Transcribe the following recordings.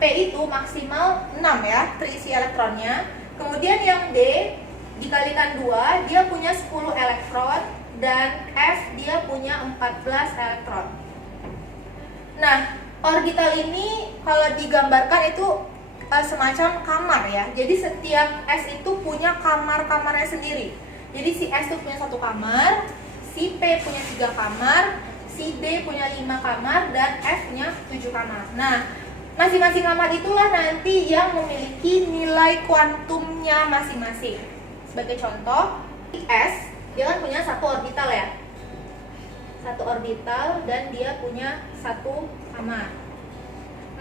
P itu maksimal 6 ya terisi elektronnya. Kemudian yang D dikalikan 2, dia punya 10 elektron, dan F dia punya 14 elektron. Nah, orbital ini kalau digambarkan itu semacam kamar ya. Jadi setiap S itu punya kamar-kamarnya sendiri. Jadi si S itu punya 1 kamar, si P punya 3 kamar, si D punya 5 kamar, dan F punya 7 kamar. Nah, masing-masing kamar itulah nanti yang memiliki nilai kuantumnya masing-masing. Sebagai contoh, S dia kan punya 1 orbital ya, 1 orbital, dan dia punya 1 kamar.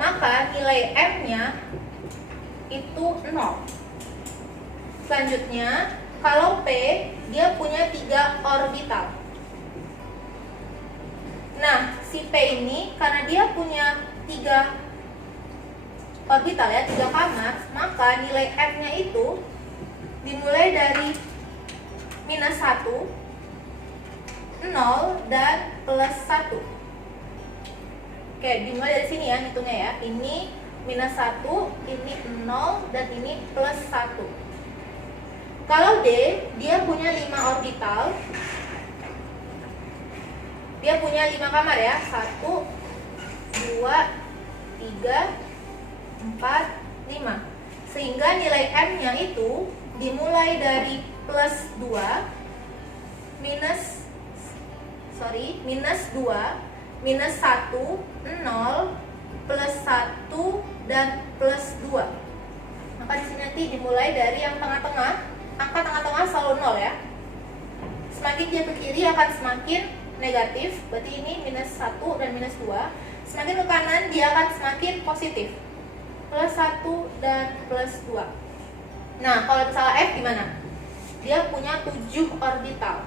Maka nilai M-nya itu 0. Selanjutnya, kalau P dia punya 3 orbital. Nah, si P ini karena dia punya 3 orbital ya, 3 kamar, maka nilai M-nya itu dimulai dari -1, 0, dan +1. Oke, dimulai dari sini ya hitungnya ya. Ini -1, ini 0, dan ini +1. Kalau D, dia punya 5 orbital. Dia punya 5 kamar ya. 1, 2, 3, 4, 5. Sehingga nilai M-nya itu dimulai dari -2, -1, 0, +1, dan +2. Maka di sini nanti dimulai dari yang tengah-tengah. Angka tengah-tengah selalu 0 ya. Semakin dia ke kiri akan semakin negatif, berarti ini -1 dan -2. Semakin ke kanan dia akan semakin positif, +1 dan +2. Nah, kalau misalnya F gimana? Dia punya 7 orbital.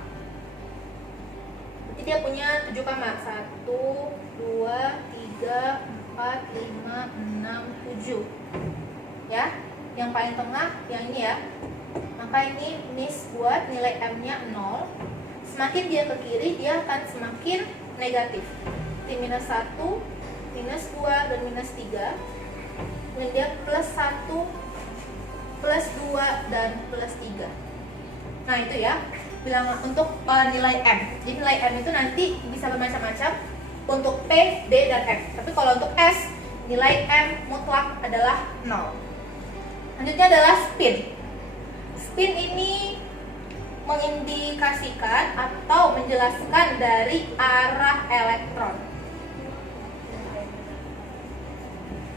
Jadi dia punya 7 kamar. 1, 2, 3, 4, 5, 6, 7. Ya, yang paling tengah yang ini ya. Maka ini miss buat nilai M-nya 0. Semakin dia ke kiri, dia akan semakin negatif. Di -1, -2, dan -3. Dan dia +1, +2, dan +3. Nah itu ya, bilang untuk nilai M. Jadi nilai M itu nanti bisa bermacam-macam untuk P, D, dan F. Tapi kalau untuk S, nilai M mutlak adalah 0. Selanjutnya adalah spin. Spin ini mengindikasikan atau menjelaskan dari arah elektron.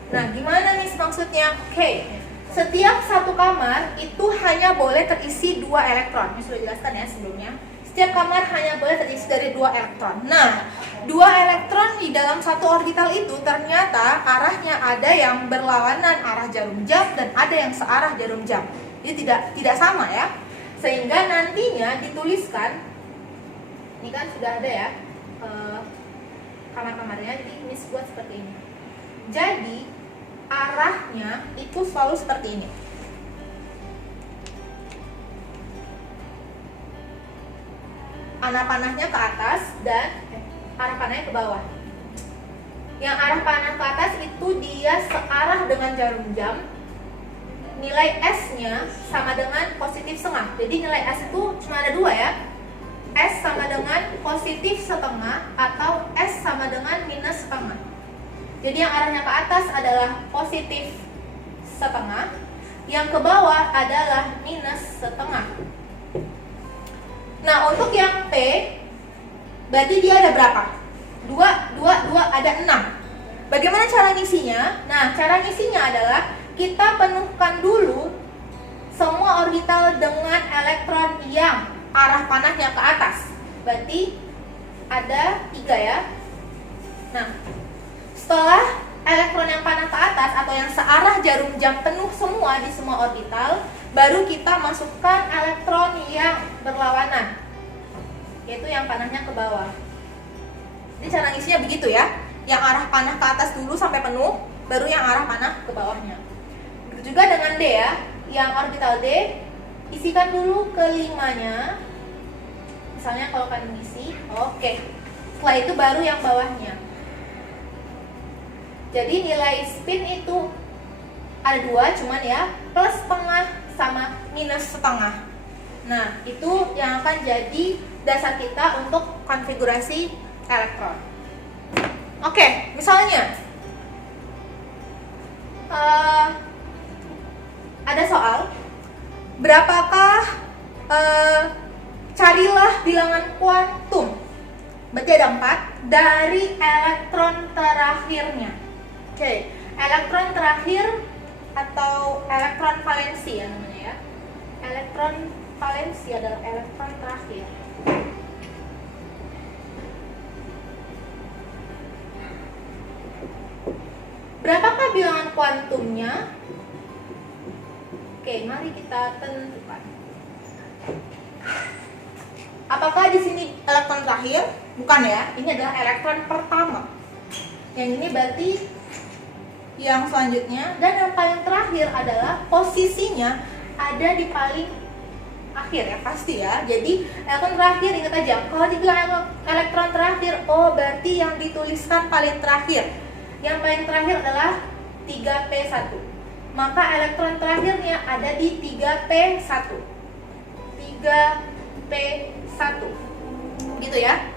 Nah, gimana nih maksudnya? Oke. Setiap 1 kamar itu hanya boleh terisi 2 elektron. Ini sudah dijelaskan ya sebelumnya. Setiap kamar hanya boleh terisi dari 2 elektron. Nah, 2 elektron di dalam 1 orbital itu ternyata arahnya ada yang berlawanan arah jarum jam dan ada yang searah jarum jam. Jadi tidak sama ya. Sehingga nantinya dituliskan, ini kan sudah ada ya kamar-kamarnya, jadi ini buat seperti ini. Jadi arahnya itu selalu seperti ini. Arah panahnya ke atas dan arah panahnya ke bawah. Yang arah panah ke atas itu dia searah dengan jarum jam. Nilai S-nya sama dengan positif setengah. Jadi nilai S itu cuma ada 2 ya. S sama dengan positif setengah atau S sama dengan minus setengah. Jadi yang arahnya ke atas adalah positif setengah, yang ke bawah adalah minus setengah. Nah, untuk yang P, berarti dia ada berapa? 2, 2, 2, ada 6. Bagaimana cara ngisinya? Nah, cara ngisinya adalah kita penuhkan dulu semua orbital dengan elektron yang arah panahnya ke atas. Berarti ada 3 ya. Nah, setelah elektron yang panah ke atas atau yang searah jarum jam penuh semua di semua orbital, baru kita masukkan elektron yang berlawanan, yaitu yang panahnya ke bawah. Jadi cara ngisinya begitu ya. Yang arah panah ke atas dulu sampai penuh, baru yang arah panah ke bawahnya. Begitu juga dengan D ya. Yang orbital D, isikan dulu ke-5-nya. Misalnya kalau kalian isi, oke. Setelah itu baru yang bawahnya. Jadi nilai spin itu ada 2 cuman ya, plus setengah sama minus setengah. Nah, itu yang akan jadi dasar kita untuk konfigurasi elektron. Oke, misalnya ada soal, berapakah carilah bilangan kuantum, berarti ada 4 dari elektron terakhirnya. Oke, elektron terakhir atau elektron valensi ya namanya ya. Elektron valensi adalah elektron terakhir. Berapakah bilangan kuantumnya? Oke, mari kita tentukan. Apakah di sini elektron terakhir? Bukan ya, ini adalah elektron pertama. Yang ini berarti yang selanjutnya, dan yang paling terakhir adalah posisinya ada di paling akhir ya, pasti ya. Jadi elektron terakhir, ingat aja, kalau dibilang elektron terakhir, oh berarti yang dituliskan paling terakhir. Yang paling terakhir adalah 3p1. Maka elektron terakhirnya ada di 3p1. 3p1. Gitu ya.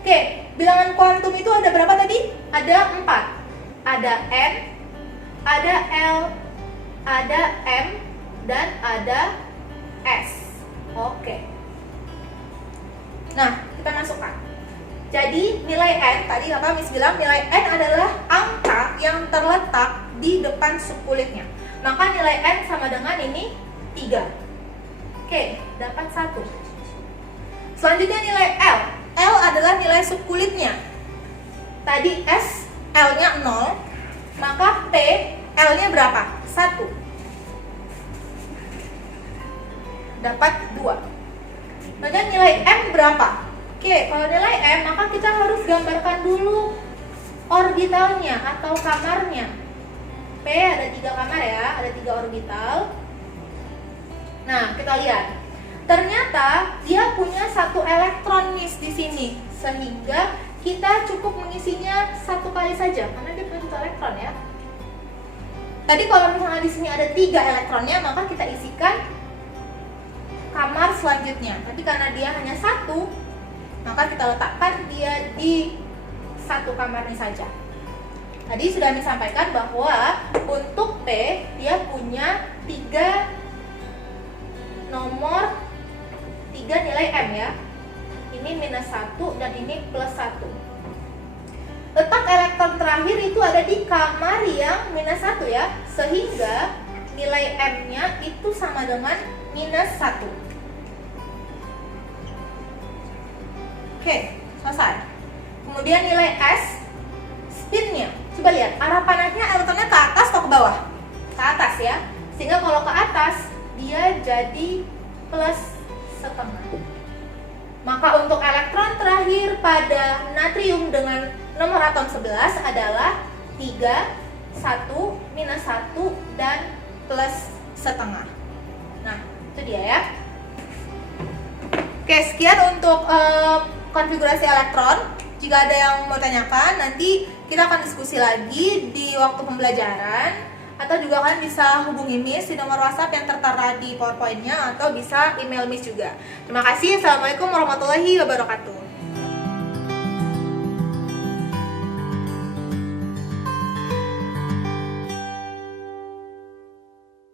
Oke, bilangan kuantum itu ada berapa tadi? Ada 4. Ada N, ada L, ada M, dan ada S. Oke. Nah, kita masukkan. Jadi nilai N, tadi apa Miss bilang, nilai N adalah angka yang terletak di depan subkulitnya. Maka nilai N sama dengan ini 3. Oke, dapat 1. Selanjutnya nilai L. L adalah nilai subkulitnya. Tadi S, L-nya 0, maka P, L-nya berapa? 1. Dapat 2. Kemudian nilai M berapa? Oke, kalau nilai M, maka kita harus gambarkan dulu orbitalnya atau kamarnya. P ada 3 kamar ya, ada 3 orbital. Nah, kita lihat. Ternyata dia punya 1 elektron nih di sini, sehingga kita cukup mengisinya 1 kali saja karena dia punya 1 elektron ya. Tadi kalau misalnya di sini ada 3 elektronnya, maka kita isikan kamar selanjutnya. Tapi karena dia hanya 1, maka kita letakkan dia di 1 kamar ini saja. Tadi sudah disampaikan bahwa untuk P dia punya 3 nomor, 3 nilai M ya. Ini minus 1 dan ini plus 1. Letak elektron terakhir itu ada di kamar yang minus 1 ya, sehingga nilai M-nya itu sama dengan minus 1. Oke, selesai. Kemudian nilai S, spinnya. Coba lihat, arah panahnya elektronnya ke atas atau ke bawah? Ke atas ya. Sehingga kalau ke atas, dia jadi plus setengah. Maka untuk elektron terakhir pada natrium dengan nomor atom 11 adalah 3, 1, minus 1, dan plus setengah. Nah, itu dia ya. Oke, sekian untuk konfigurasi elektron. Jika ada yang mau tanyakan, nanti kita akan diskusi lagi di waktu pembelajaran, atau juga kalian bisa hubungi Miss di nomor WhatsApp yang tertera di PowerPoint-nya, atau bisa email Miss juga. Terima kasih. Assalamualaikum warahmatullahi wabarakatuh.